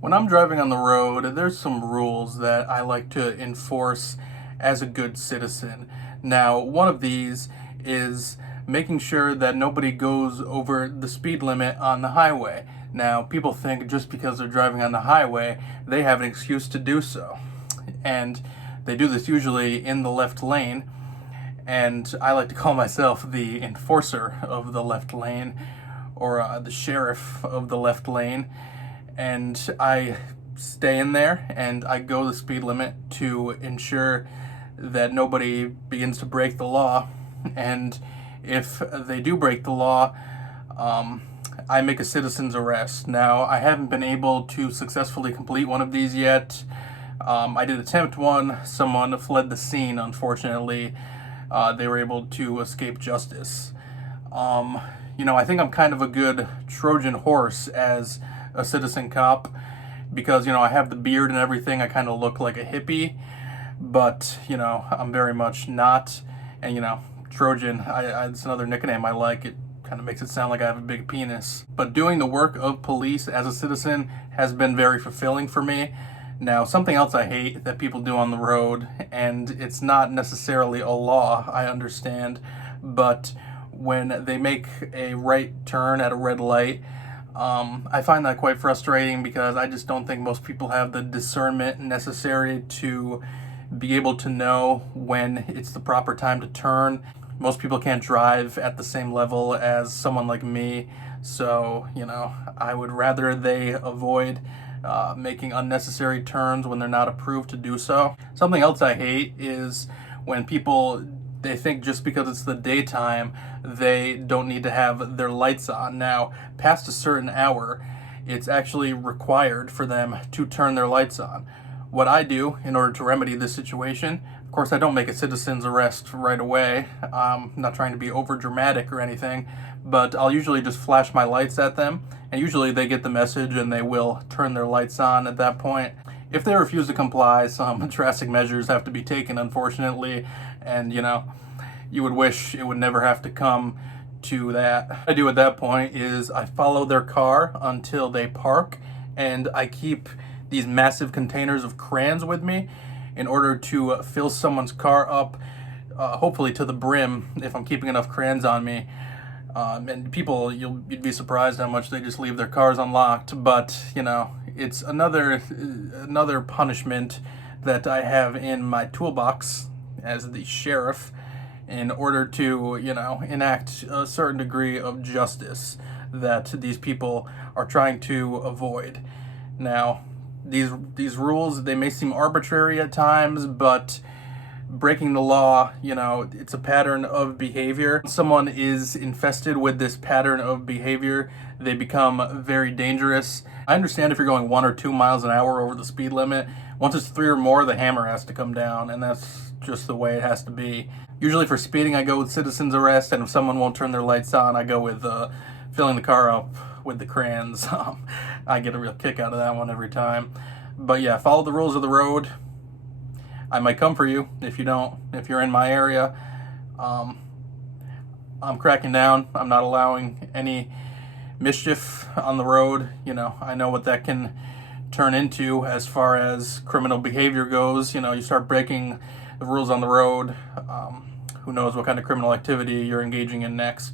When I'm driving on the road, there's some rules that I like to enforce as a good citizen. Now, one of these is making sure that nobody goes over the speed limit on the highway. Now, people think just because they're driving on the highway, they have an excuse to do so. And they do this usually in the left lane, and I like to call myself the enforcer of the left lane, or the sheriff of the left lane. And I stay in there and I go the speed limit to ensure that nobody begins to break the law. And if they do break the law, I make a citizen's arrest. Now, I haven't been able to successfully complete one of these yet. I did attempt one. Someone fled the scene, unfortunately. They were able to escape justice. I think I'm kind of a good Trojan horse as a citizen cop because, I have the beard and everything. I kind of look like a hippie, but, I'm very much not. And, Trojan, it's another nickname I like. It kind of makes it sound like I have a big penis. But doing the work of police as a citizen has been very fulfilling for me. Now, something else I hate that people do on the road, and it's not necessarily a law, I understand, but when they make a right turn at a red light, I find that quite frustrating because I just don't think most people have the discernment necessary to be able to know when it's the proper time to turn. Most people can't drive at the same level as someone like me, so, I would rather they avoid making unnecessary turns when they're not approved to do so. Something else I hate is when people they think just because it's the daytime they don't need to have their lights on. Now, past a certain hour, it's actually required for them to turn their lights on. What I do in order to remedy this situation, of course, I don't make a citizen's arrest right away. I'm not trying to be over dramatic or anything, but I'll usually just flash my lights at them, and usually they get the message and they will turn their lights on at that point. If they refuse to comply, some drastic measures have to be taken, unfortunately, and you would wish it would never have to come to that. What I do at that point is I follow their car until they park, and I keep these massive containers of crayons with me in order to fill someone's car up, hopefully to the brim if I'm keeping enough crayons on me. And people, you'd be surprised how much they just leave their cars unlocked. But it's another punishment that I have in my toolbox as the sheriff in order to enact a certain degree of justice that these people are trying to avoid. Now, these rules, they may seem arbitrary at times, but breaking the law, it's a pattern of behavior. When someone is infested with this pattern of behavior, they become very dangerous. I understand if you're going 1 or 2 miles an hour over the speed limit. Once it's 3 or more, the hammer has to come down, and that's just the way it has to be. Usually for speeding, I go with citizen's arrest, and if someone won't turn their lights on, I go with filling the car up with the crayons. I get a real kick out of that one every time. But yeah, follow the rules of the road. I might come for you if you don't. If you're in my area, I'm cracking down. I'm not allowing any mischief on the road. I know what that can turn into as far as criminal behavior goes. You start breaking the rules on the road. Who knows what kind of criminal activity you're engaging in next.